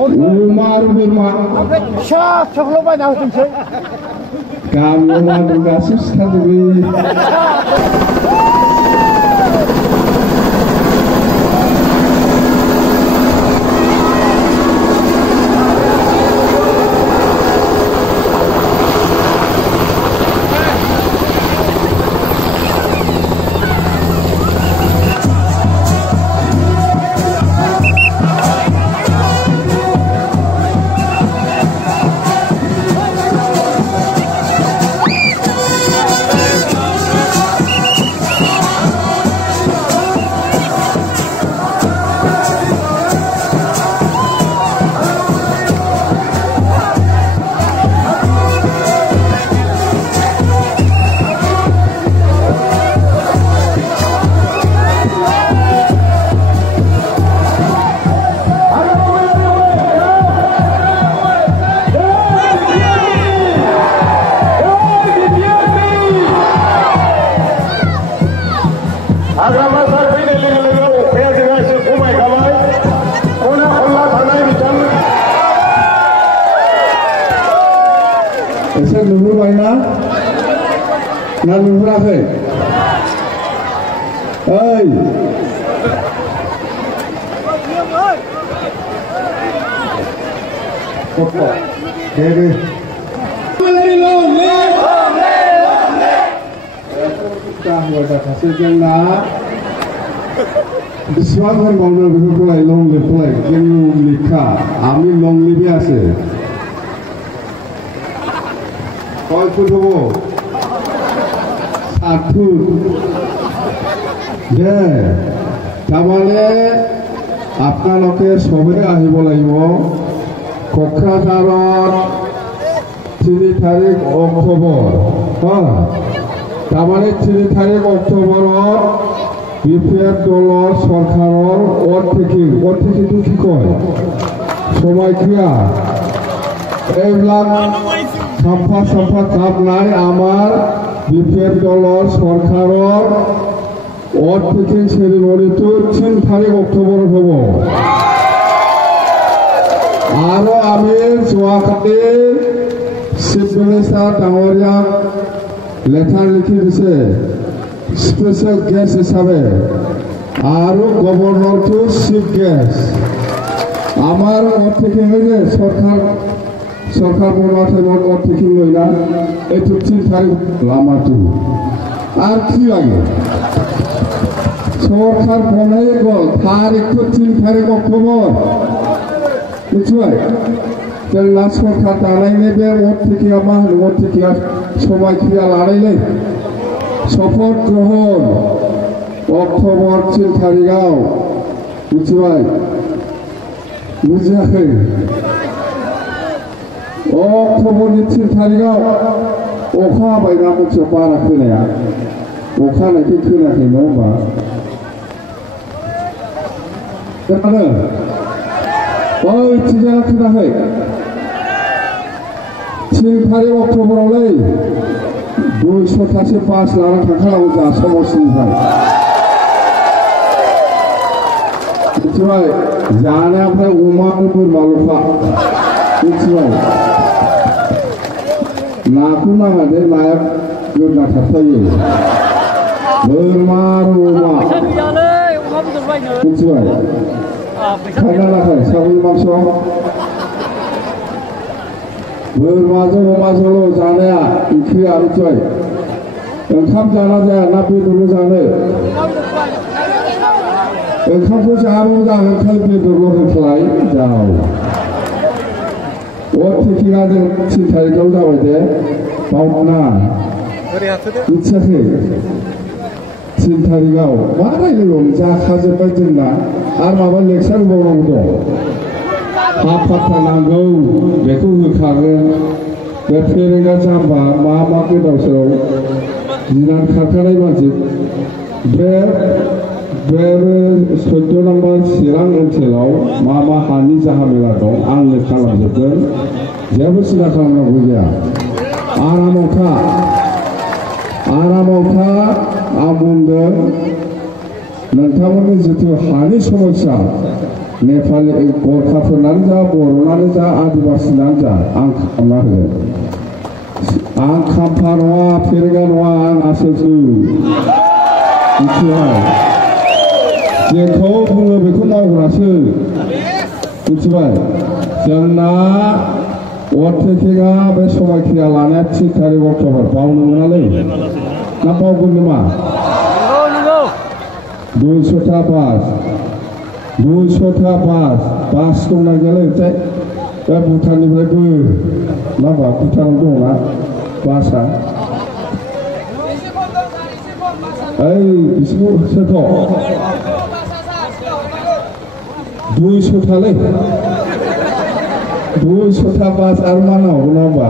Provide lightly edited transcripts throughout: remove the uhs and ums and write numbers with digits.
Umar Burma. Syah, coklat banyak tu sih. Kamu malu kasus tadi. Saya luhur baina, na luhur apa? Hey, apa? Jadi, lari long. Kita ada hasil yang nak. Biswan kan bangla berkulai long berkulai, yang nikah, amin long ni biasa. Kau pun satu, deh, tamale, apa lokal sobat ahi bolaibo, Kokrajaran, 3 tarik Oktober, tamale 3 tarik Oktober, BPR dollar सरखारर अर्थेकी तो की कय समय क्रिया साम्फा खालामनाय आमार BPR dollar सरखारर अर्थेकी सेरेमनितो 3 तारिख October हब आरो आमी जोवाखालि चिफ मिनिस्टार डांगरियाक लेटार लिखि दिसे स्पेशल गेस्ट हिसाबे आरो गवर्नर टू चीफ गेस्ट आमार अर्थेकी हयने सरकार बनाते अर्थेकी हयना एतु 3 तारिख लामातु आर की लागे सरकार बनाय गल तारिखखौ 3 तारिख अक्ट'बर मिथिबाय जोंना सरकार दानायनि बे अर्थेकिया मा होनो अर्थेकिया समायखिरा लानायलै शपथ ग्रहण अक्ट'बर 3 तारिखआव मिथिबाय बुजियाखै अक्ट'बरनि 3 तारिखआव अखा हाबायना मोनसे बारा खोनाया अखा हानायखौ खोनायाखै नङा होमबा खोनादों ओइ थिजाना खोनाखै 3 तारिख अक्ट'बरावलै 200तासो बास लाना थांखानांगौ जोंहा समस्तिनिफ्राय मिथिबाय जानाया ओमफ्राय अमा बोरमाल'खा मिथिबाय नाखौ नाङा दे नाया गोदना थाबथायो बोरमा आरो अमा मिथिबाय खायना लाखाय सावरि मांस बोरमाजों अमाजोंल' जानाया ओंख्रिया मिथिबाय ओंखाम जाना जाया ना बेदरल' जानो ओंखामखौ जानो जागोन खालि बेदरल' होख्लाय जाव अर्थेकिया जों 3 तारिखआव जाबाय दे बावना मिथियाखै 3 तारिखआव मा रायलायबावनो जाखाजोब्बाय जोंना आरो माबा लेक्सार होबावनांगौ दं हा फात्ता नांगौ बेखौ होखागोन बे फेरेंगा जाम्बा मा गोदाव सोराव गिनानै खारखानाय मानसि बे 14 नम्बर चिरां ओनसोलाव मा हानि जाहामेला दं आंनो खालामजोबगोन जेबो सिन्था खालामनांगौ गैया आरामाव था आं बुंदों नोंथांमोननि जिथु हानि समस्या नेपालि गरखाफोरनानो जा बर'नानो जा आदिबासिनानो जा आं खालामना होगोन आं खाम्फा नङा फेरेंगा नङा आं आसोलसो मिथिबाय जेखौ बुङो बेखौ मावग्रासो मिथिबाय जोंना अटेकेगा बे समायखिरा लानाया 3 तारिख अक्ट'बर बावनो मोनालै ना बावगोन नामा 200टा बास दंना गैयालै ओमफ्राय दा भुटाननिफ्रायबो माबा भुटानाव दंना बासआ ओइ बिसोरखौ सोरखौ 200टालै 200टा बास आरो मा नांगौ नङा होमबा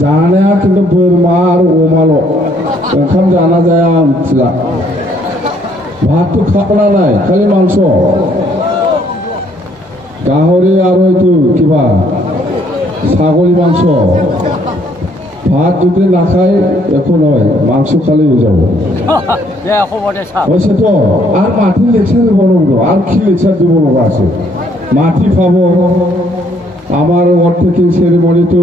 जानाया खिन्थु बोरमा आरो अमाल' ओंखाम जाना जाया आं मिथिला ভাতটো খাবলা নাই খালি মাংস গাহৰি আৰু এইটো কিবা ছাগলী মাংস ভাত যদি নাখায় একো নহয় মাংস খালি হৈ যাব হয়েছে তো আর মাটি লেকচার দিব লগা আর কি লেকচার দিব লগা আছে মাটি পাব আমার অর্থেটিং সেরিমনি তো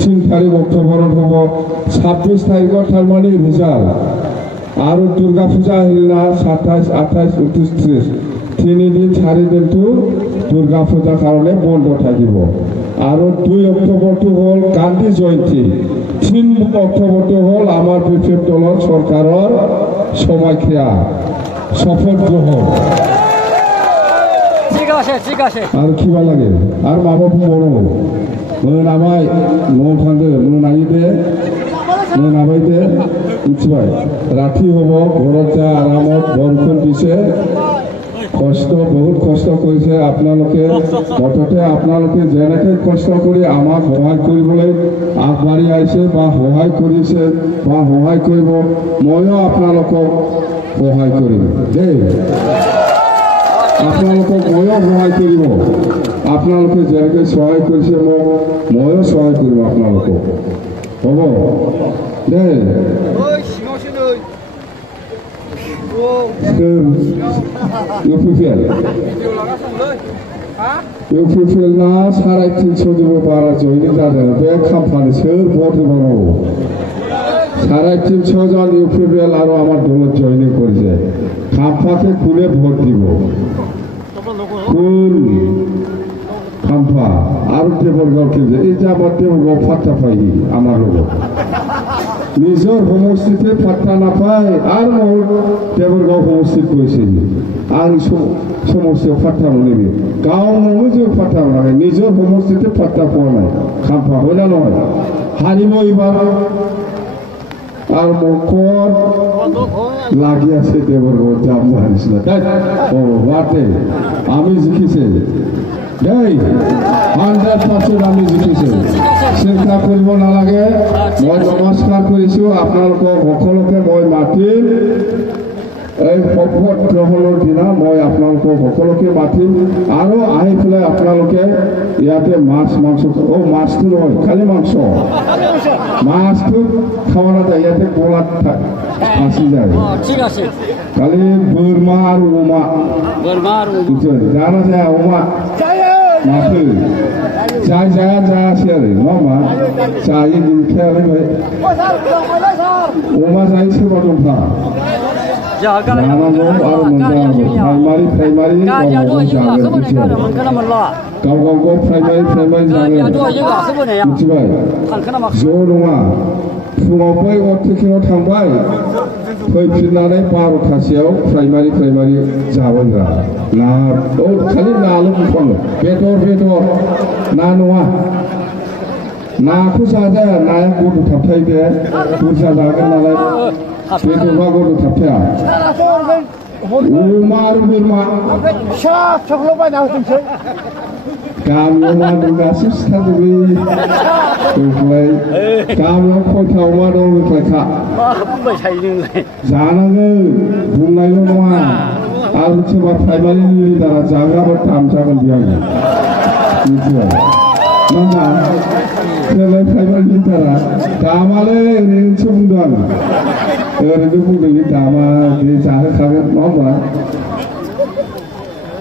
3 তারিখ অক্টোবরত হব 26 তারিখত তার মানে রেজাল্ট আর দুর্গা পূজা হইল না 27 28 29 30 3 দিন 4 দিন তো দুর্গা পূজার কারণে বন্ধ থাকিব আর 2 অক্টোবর তো হল গান্ধী জয়ন্তী 3 অক্টোবর তো হল আমার বিজেপি দলের সরকারের সময়ক্রিয়া শপথ গ্রহণ ঠিক আছে আর কিবা লাগে আর মা বাবু বড় মোনাবাই ন'आव थांदो मोनाबायदे मिथिबाय राति हब घरत जा आरामत बरखुन दिसे कष्ट बहुत कष्ट करिছে আপোনালোকে মুঠতে আপোনালোকে যেনেকৈ কষ্ট কৰি আমাক সহায় কৰিবলৈ আগবাঢ়ি আহিছে বা সহায় কৰিছে বা সহায় কৰিব ময়ো আপোনালোকক সহায় কৰিম দেই আপোনালোকক ময়ো সহায় কৰিব আপোনালোকে যেনেকৈ সহায় কৰিছে ময়ো সহায় কৰিম আপোনালোকক হ'ব দেই इउपिपिएल ना 350 निबो बारा जयनिं जादों बे खाम्फानि सोर भट होबावो 350 জন इउपिपिएल आरो आमार दলত जयनिं करिছে खाम्फाके खुले भट দিব কোন खाम्फा आरो देबरगाव के এই যে আবার দেবরগাव ফাটা পাইনি আমার লোক নিজের সমষ্টিতে ফাটা না পায় আর দেবরগাव সমষ্টিত কইছে आं समस्या फाटा मोनेबे गाव नङो जे फाटा मोनाखै निजर समस्थिते फाटा पड़नाय खाम्फा हयना नय हारिमु एबार আর মকর লাগিয়াছে দেবরগাव জাম হারিসনা তাই ও বাতে আমি জিকিছে দেই 100% আমি জিকিছে চিন্তা কৰিব নালাগে মই নমস্কাৰ কৰিছো আপোনালোকক সকলোকে মই মাতিম এই শপথ গ্ৰহণৰ দিনা মই আপোনালোকক সকলোকে মাতিম আৰু আহি পেলাই আপোনালোকে ইয়াতে মাছ মাংস মাছটো নহয় খালি মাংস মাছটো খাওয়া না যায় ইয়াতে গোলাত ফাঁসি যায় ঠিক আছে খালি बोरमा আর ওমা জানা যায় ওমা মাথো जायासै आरो नङा होमबा जायो दिंखियालाय अमा जायो सोरबा दंफा जानांगौ आरो मोनजानांगौ प्राइमारि गाव गाव प्राइमारि जागोन मिथिबाय ज' नङा फुङाव बै अटेकिङाव थांबाय फैफिननानै 12टासेयाव प्राइमारि जाबोनरा ना खालि नाल' बुंफ्लाङो बेदर ना नङा नाखौ जाजाया नाया गथ' थाबथायो दे बुरजा जागोन नालाय बेदरबा गथ' थाबथाया अमा आरो बोरमा गामियाव मा दं गासिबो सिथारजोबो गामियाव खयथा अमा दं होनबायखा जानांगौ बुंनायल' नङा आरो सोरबा प्राइमारि लिडारा जाग्राबा दाम जागोन बेयाव मिथिबाय नङा सोरबा प्राइमारि लिडारा दामालै ओरैनोसो बुंदों आं ओरैनो बुंदों बे दामा बे जाहोखागोन नङा होमबा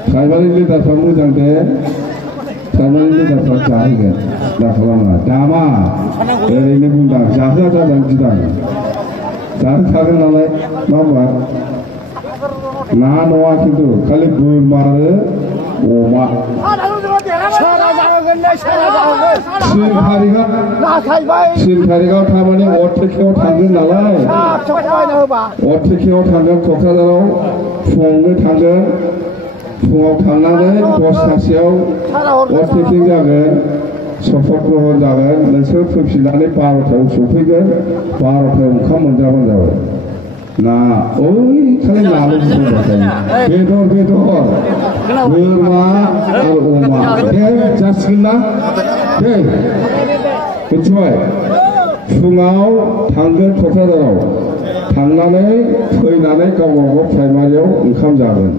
ट्राइबेल लिडारफ्रा मोजां दे ट्राइबेल लिडारफ्रा जाहैगोन दा खालामा दामा ओरैनो बुंदां जाहोआ जाबाय गिदां जानो थागोन नालाय मा होनबा ना नङा खिन्थु खालि बोरमा आरो अमा थिन थारिखआव थारमाने अटेकेआव थांगोन नालाय अटेकेआव थांगोन क'क्राझाराव फुङावनो थांगोन फुङाव थांनानै 10थासोआव अटेकिं जागोन शपथ ग्रहण जागोन नोंसोर फैफिननानै 12थायाव सफैगोन 12थायाव ओंखाम मोनजाबानो जाबाय ना ओइ खालि नाल' बेदर बोरमा आरो अमा दे जासिगोन ना दे मिथिबाय फुङाव थांगोन क'क्राझाराव थांनानै फैनानै गाव गावबाव प्राइमारियाव ओंखाम जागोन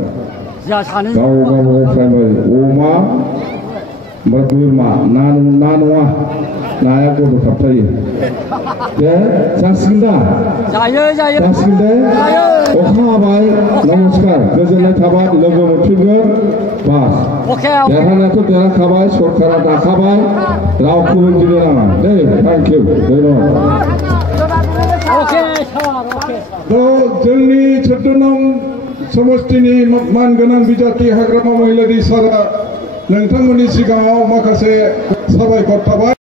गाव गावबाव प्राइमारि अमा ओमफ्राय बोरमा ना नङा नाया गथ' थाबथायो दे जासिगोन दा जासिगोन दे अखा हाबाय नमस्कार गोजोननाय थाबाय लोगो मोनफिनगोन बास देरहानायाथ' देरहाखाबाय सरकारा दाखाबाय रावखौबो गिनो नाङा दे थेंक इउ जोंनि 14 नं समष्टिनि मानगोनां बिजाथि हाग्रामा महिलारि सारा नोंथांमोननि सिगाङाव माखासे साबायखर थाबाय।